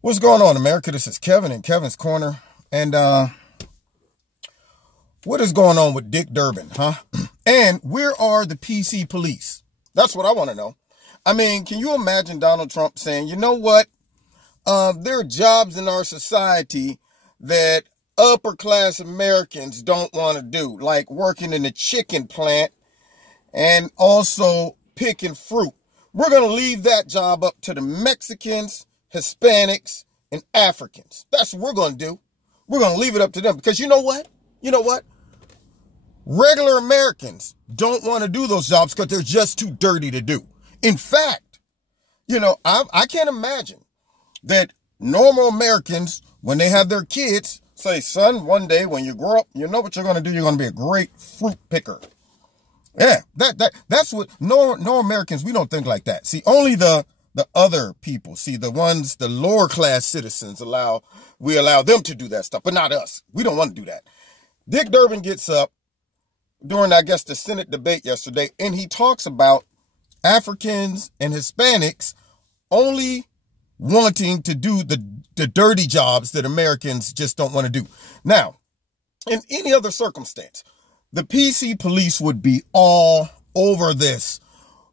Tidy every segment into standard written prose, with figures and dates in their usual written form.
What's going on, America? This is Kevin in Kevin's Corner. And what is going on with Dick Durban, huh? And where are the PC police? That's what I want to know. I mean, can you imagine Donald Trump saying, you know what? There are jobs in our society that upper class Americans don't want to do, like working in the chicken plant and also picking fruit. We're going to leave that job up to the Mexicans, Hispanics, and Africans. That's what we're going to do. We're going to leave it up to them because you know what? Regular Americans don't want to do those jobs because they're just too dirty to do. In fact, I can't imagine that normal Americans, when they have their kids, say, son, one day when you grow up, you know what you're going to do? You're going to be a great fruit picker. Yeah, that's what no Americans, we don't think like that. See, only the other people, see, the lower class citizens we allow them to do that stuff, but not us. We don't want to do that. Dick Durban gets up during, I guess, the Senate debate yesterday, and he talks about Africans and Hispanics only wanting to do the dirty jobs that Americans just don't want to do. Now, in any other circumstance, the PC police would be all over this.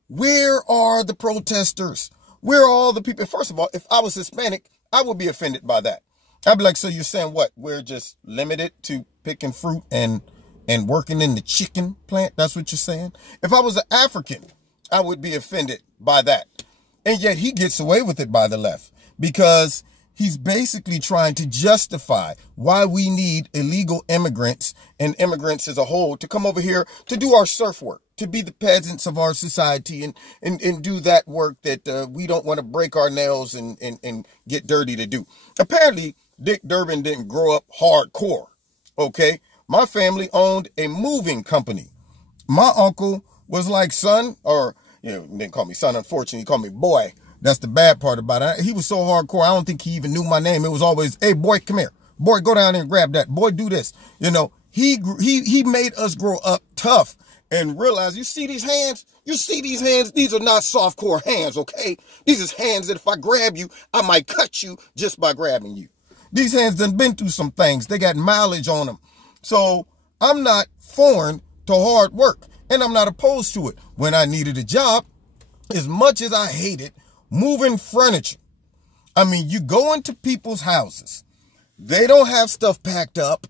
Where are the protesters? Where are all the people? First of all, if I was Hispanic, I would be offended by that. I'd be like, so you're saying what? We're just limited to picking fruit and working in the chicken plant? That's what you're saying? If I was an African, I would be offended by that. And yet he gets away with it by the left because he's basically trying to justify why we need illegal immigrants and immigrants as a whole to come over here to do our serf work, to be the peasants of our society and do that work that we don't want to break our nails and get dirty to do. Apparently, Dick Durban didn't grow up hardcore, okay? My family owned a moving company. My uncle was like, son, or, he didn't call me son, unfortunately, he called me boy. That's the bad part about it. He was so hardcore, I don't think he even knew my name. It was always, hey, boy, come here. Boy, go down there and grab that. Boy, do this. He made us grow up tough and realize, you see these hands? You see these hands? These are not softcore hands, okay? These is hands that if I grab you, I might cut you just by grabbing you. These hands done been through some things. They got mileage on them. So I'm not foreign to hard work, and I'm not opposed to it. When I needed a job, as much as I hated moving furniture, I mean, you go into people's houses. They don't have stuff packed up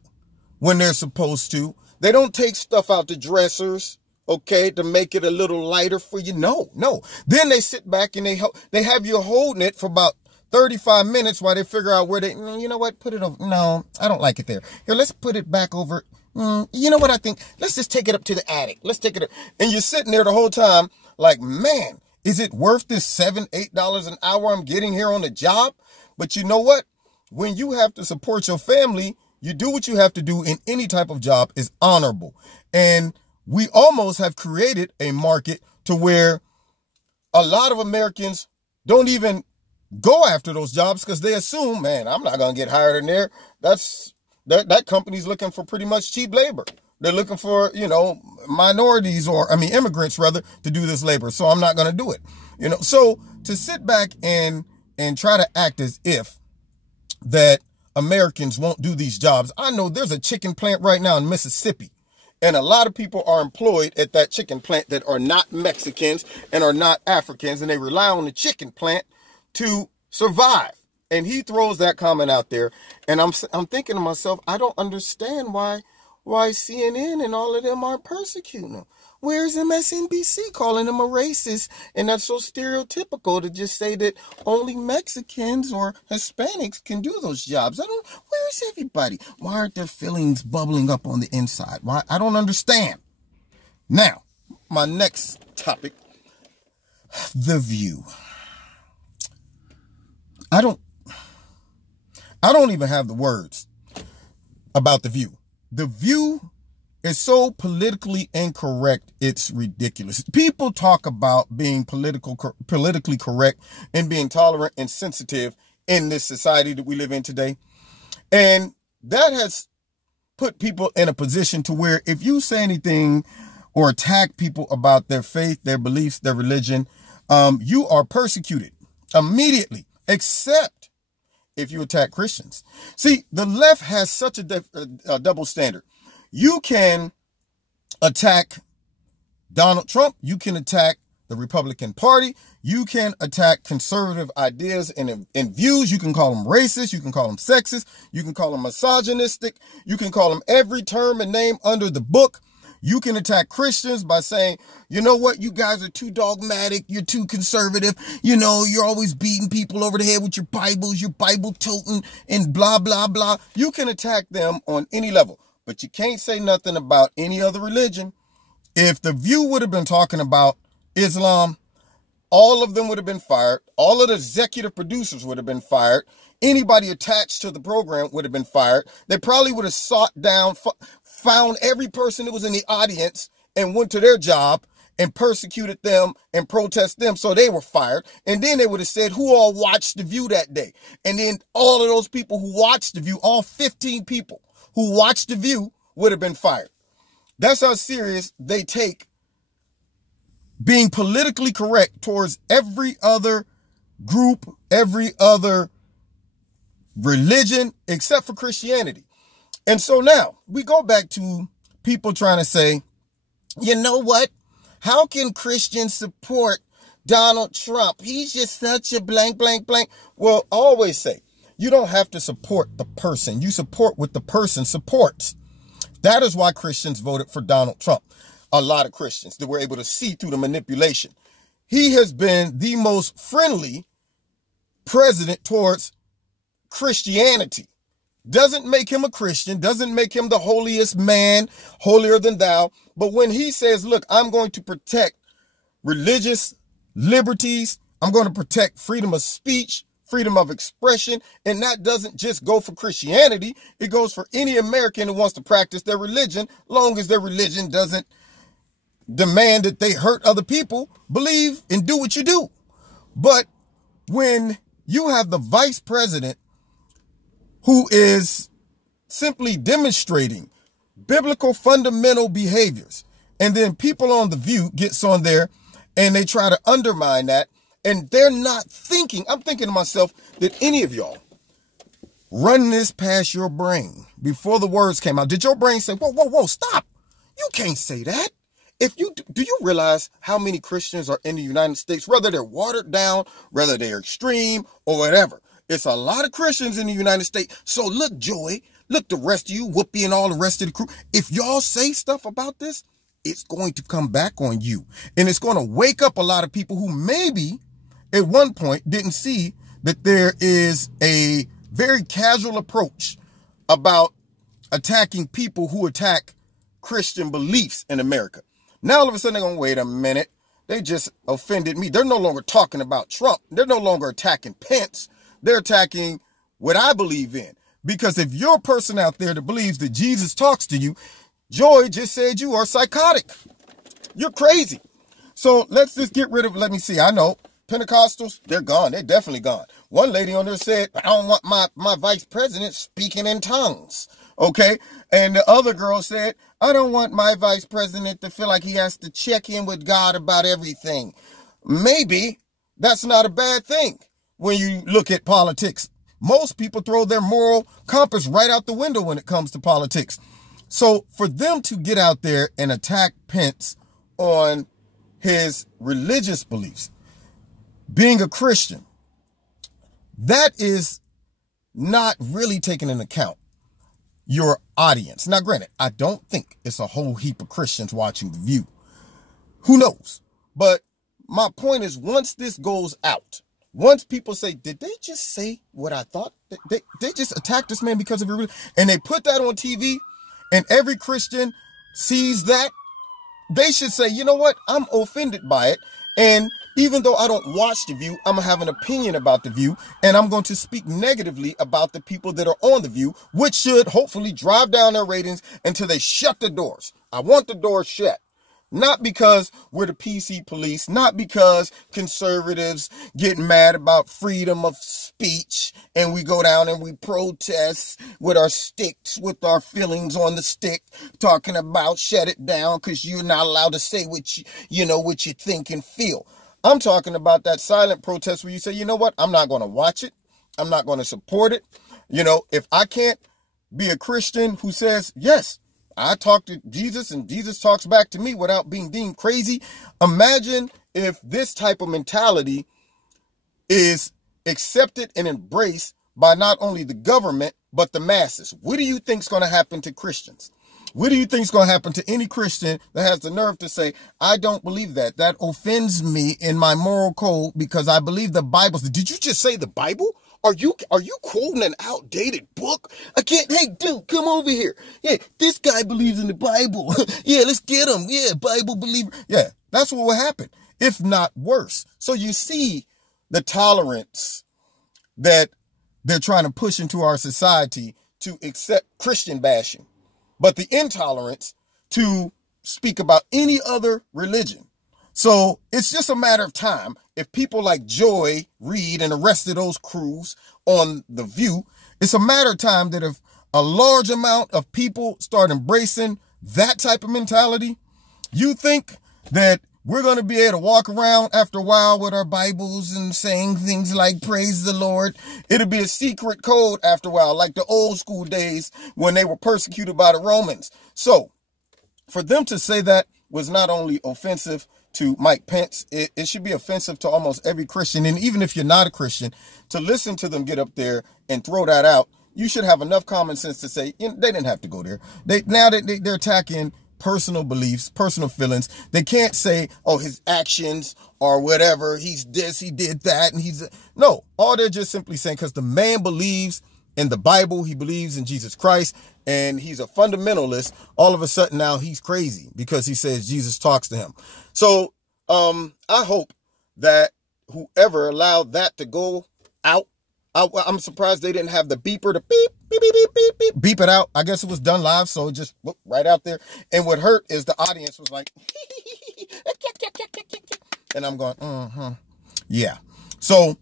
when they're supposed to. They don't take stuff out the dressers, okay, to make it a little lighter for you. No. Then they sit back and they have you holding it for about 35 minutes while they figure out where you know what, put it over. No, I don't like it there. Here, let's put it back over. You know what I think? Let's just take it up to the attic. Let's take it up. And you're sitting there the whole time like, man, is it worth this $7, $8 an hour I'm getting here on the job? But you know what? When you have to support your family, you do what you have to do in any type of job is honorable. And we almost have created a market to where a lot of Americans don't even go after those jobs because they assume, man, I'm not going to get hired in there. That company's looking for pretty much cheap labor. They're looking for, minorities immigrants rather, to do this labor. So I'm not going to do it. So to sit back and try to act as if that Americans won't do these jobs. I know there's a chicken plant right now in Mississippi, and a lot of people are employed at that chicken plant that are not Mexicans and are not Africans, and they rely on the chicken plant to survive. And he throws that comment out there, and I'm thinking to myself, I don't understand why CNN and all of them are persecuting him. Where's MSNBC calling him a racist? And that's so stereotypical to just say that only Mexicans or Hispanics can do those jobs. Where's everybody? Why aren't their feelings bubbling up on the inside? Why? I don't understand. Now, my next topic, The View. I don't even have the words about The View. The View is so politically incorrect, it's ridiculous. People talk about being politically correct and being tolerant and sensitive in this society that we live in today. And that has put people in a position to where if you say anything or attack people about their faith, their beliefs, their religion, you are persecuted immediately, except if you attack Christians. See, the left has such a double standard. You can attack Donald Trump. You can attack the Republican Party. You can attack conservative ideas and views. You can call them racist. You can call them sexist. You can call them misogynistic. You can call them every term and name under the book. You can attack Christians by saying, you know what, you guys are too dogmatic, you're too conservative, you know, you're always beating people over the head with your Bibles, your Bible toting, and blah, blah, blah. You can attack them on any level, but you can't say nothing about any other religion. If The View would have been talking about Islam, all of them would have been fired. All of the executive producers would have been fired. Anybody attached to the program would have been fired. They probably would have sought down, found every person that was in the audience and went to their job and persecuted them and protested them, so they were fired. And then they would have said, who all watched The View that day? And then all of those people who watched The View, all 15 people who watched The View, would have been fired. That's how serious they take being politically correct towards every other group, every other religion, except for Christianity. And so now we go back to people trying to say, you know what? How can Christians support Donald Trump? He's just such a blank, blank, blank. Well, I always say, you don't have to support the person. You support what the person supports. That is why Christians voted for Donald Trump. A lot of Christians that were able to see through the manipulation. He has been the most friendly president towards Christianity. Doesn't make him a Christian, doesn't make him the holiest man, holier than thou. But when he says, look, I'm going to protect religious liberties, I'm going to protect freedom of speech, freedom of expression, and that doesn't just go for Christianity, it goes for any American who wants to practice their religion, long as their religion doesn't demand that they hurt other people, believe and do what you do. But when you have the vice president who is simply demonstrating biblical fundamental behaviors, and then people on The View gets on there and they try to undermine that, and they're not thinking, I'm thinking to myself, that any of y'all run this past your brain before the words came out? Did your brain say, whoa, whoa, whoa, stop? You can't say that. If you do you realize how many Christians are in the United States, whether they're watered down, whether they're extreme or whatever? It's a lot of Christians in the United States. So look, Joy, look, the rest of you, Whoopi and all the rest of the crew. If y'all say stuff about this, it's going to come back on you. And it's going to wake up a lot of people who maybe at one point didn't see that there is a very casual approach about attacking people who attack Christian beliefs in America. Now, all of a sudden, they're going, wait a minute. They just offended me. They're no longer talking about Trump. They're no longer attacking Pence. They're attacking what I believe in. Because if you're a person out there that believes that Jesus talks to you, Joy just said you are psychotic. You're crazy. So let's just get rid of, let me see. I know Pentecostals, they're gone. They're definitely gone. One lady on there said, I don't want my vice president speaking in tongues. Okay. And the other girl said, I don't want my vice president to feel like he has to check in with God about everything. Maybe that's not a bad thing when you look at politics. Most people throw their moral compass right out the window when it comes to politics. So for them to get out there and attack Pence on his religious beliefs, being a Christian, that is not really taking into account your audience. Now, granted, I don't think it's a whole heap of Christians watching The View. Who knows? But my point is, once this goes out, once people say, did they just say what I thought? They just attacked this man because of it, and they put that on TV, and every Christian sees that, they should say, you know what? I'm offended by it. And even though I don't watch The View, I'm going to have an opinion about The View, and I'm going to speak negatively about the people that are on The View, which should hopefully drive down their ratings until they shut the doors. I want the doors shut. Not because we're the PC police, not because conservatives get mad about freedom of speech and we go down and we protest with our sticks, with our feelings on the stick, talking about shut it down because you're not allowed to say what what you think and feel. I'm talking about that silent protest where you say, you know what, I'm not going to watch it. I'm not going to support it. You know, if I can't be a Christian who says, yes, I talk to Jesus and Jesus talks back to me without being deemed crazy. Imagine if this type of mentality is accepted and embraced by not only the government, but the masses. What do you think is going to happen to Christians? What do you think is going to happen to any Christian that has the nerve to say, I don't believe that? That offends me in my moral code because I believe the Bible. Did you just say the Bible? Are you quoting an outdated book? I can't. Hey, dude, come over here. Yeah, this guy believes in the Bible. Yeah, let's get him. Yeah, Bible believer. Yeah, that's what will happen, if not worse. So you see the tolerance that they're trying to push into our society to accept Christian bashing, but the intolerance to speak about any other religion. So it's just a matter of time. If people like Joy Reid and the rest of those crews on The View, it's a matter of time that if a large amount of people start embracing that type of mentality, you think that we're going to be able to walk around after a while with our Bibles and saying things like, praise the Lord. It'll be a secret code after a while, like the old school days when they were persecuted by the Romans. So for them to say that was not only offensive to Mike Pence, it should be offensive to almost every Christian. And even if you're not a Christian, to listen to them get up there and throw that out, you should have enough common sense to say, you know, they didn't have to go there. They're attacking personal beliefs, personal feelings. They can't say, oh, his actions or whatever, he's this, he did that, and no, all they're just simply saying, because the man believes in the Bible, he believes in Jesus Christ, and he's a fundamentalist, all of a sudden now he's crazy because he says Jesus talks to him. So I hope that whoever allowed that to go out, I'm surprised they didn't have the beeper to beep, beep, beep, beep, beep, beep, beep it out. I guess it was done live, so it just whoop, right out there. And what hurt is the audience was like, and I'm going, yeah. So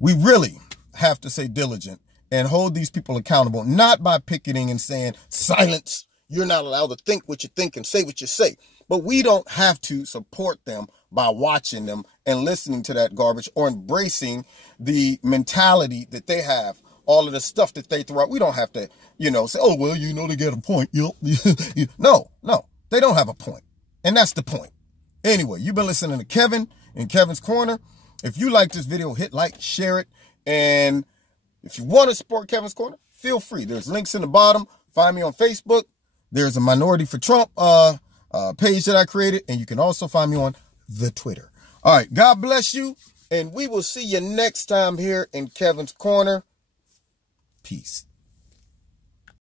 we really have to stay diligent and hold these people accountable, not by picketing and saying, silence, you're not allowed to think what you think and say what you say. But we don't have to support them by watching them and listening to that garbage or embracing the mentality that they have, all of the stuff that they throw out. We don't have to, say, oh, well, they get a point. Yep. No, they don't have a point. And that's the point. Anyway, you've been listening to Kevin in Kevin's Corner. If you like this video, hit like, share it. And if you want to support Kevin's Corner, feel free. There's links in the bottom. Find me on Facebook. There's a Minority for Trump page that I created. And you can also find me on the Twitter. All right. God bless you. And we will see you next time here in Kevin's Corner. Peace.